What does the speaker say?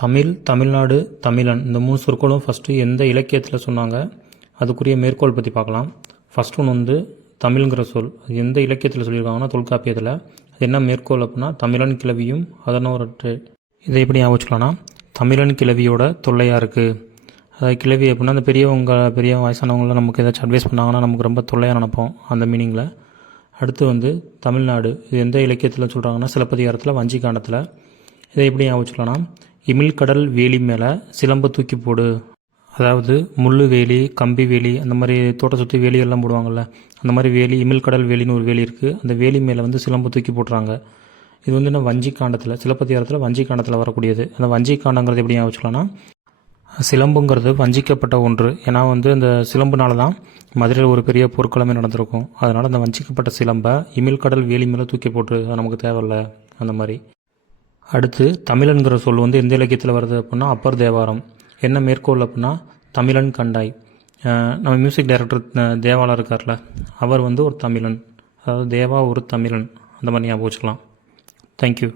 தமிழ், தமிழ்நாடு, தமிழன் இந்த 3 சொற்களும் ஃபஸ்ட்டு எந்த இலக்கியத்தில் சொன்னாங்க, அதுக்குரிய மேற்கோள் பற்றி பார்க்கலாம். ஃபஸ்ட் ஒன்று வந்து தமிழ்ங்கிற சொல். அது எந்த இலக்கியத்தில் சொல்லியிருக்காங்கன்னா தொல்காப்பியத்தில். அது என்ன மேற்கோள் அப்படின்னா, தமிழன் கிளவியும் அதனோரற்று. இதை எப்படி ஞாபகம் வச்சுக்கலாம்னா, தமிழன் கிளவியோட தொல்லையாக இருக்குது. அதாவது கிளவி அப்படின்னா அந்த பெரிய வயசானவங்களாம் நமக்கு ஏதாச்சும் அட்வைஸ் பண்ணாங்கன்னா நமக்கு ரொம்ப தொல்லையாக நினைப்போம், அந்த மீனிங்கில். அடுத்து வந்து தமிழ்நாடு. இது எந்த இலக்கியத்தில் சொல்கிறாங்கன்னா சிலப்பதிகாரத்தில், வஞ்சி காண்டத்தில். இதை எப்படி ஞாபகம் வச்சுக்கலாம்னா, இமிழ்கடல் வேலி மேலே சிலம்பை தூக்கி போடு. அதாவது முள்ளு வேலி, கம்பி வேலி, அந்த மாதிரி தோட்ட சுற்றி வேலியெல்லாம் போடுவாங்கள்ல, அந்த மாதிரி வேலி, இமிழ்கடல் வேலின்னு ஒரு வேலி இருக்குது. அந்த வேலி மேலே வந்து சிலம்பை தூக்கி போட்டுறாங்க. இது வந்து என்ன வஞ்சி காண்டத்தில், சிலப்பதிகாரத்தில் வஞ்சி காண்டத்தில் வரக்கூடியது. அந்த வஞ்சி காண்டங்கிறது எப்படி ஞாபகம் வச்சுக்கலாம்னா, சிலம்புங்கிறது வஞ்சிக்கப்பட்ட ஒன்று. ஏன்னா வந்து அந்த சிலம்புனால தான் மதுரையில் ஒரு பெரிய போர்க்களமே நடந்திருக்கும். அதனால் அந்த வஞ்சிக்கப்பட்ட சிலம்பை இமிழ்கடல் வேலி மேலே தூக்கி போட்டு, அது நமக்கு தேவையில்ல, அந்த மாதிரி. அடுத்து தமிழன்கிற சொல் வந்து எந்த இலக்கியத்தில் வருது அப்படின்னா அப்பர் தேவாரம். என்ன மேற்கோள் அப்படின்னா, தமிழன் கண்டாய். நம்ம மியூசிக் டைரக்டர் தேவாலா இருக்கார்ல, அவர் வந்து ஒரு தமிழன். அதாவது தேவா ஒரு தமிழன், அந்த மாதிரி ஞாபகம் வச்சுக்கலாம். தேங்க்யூ.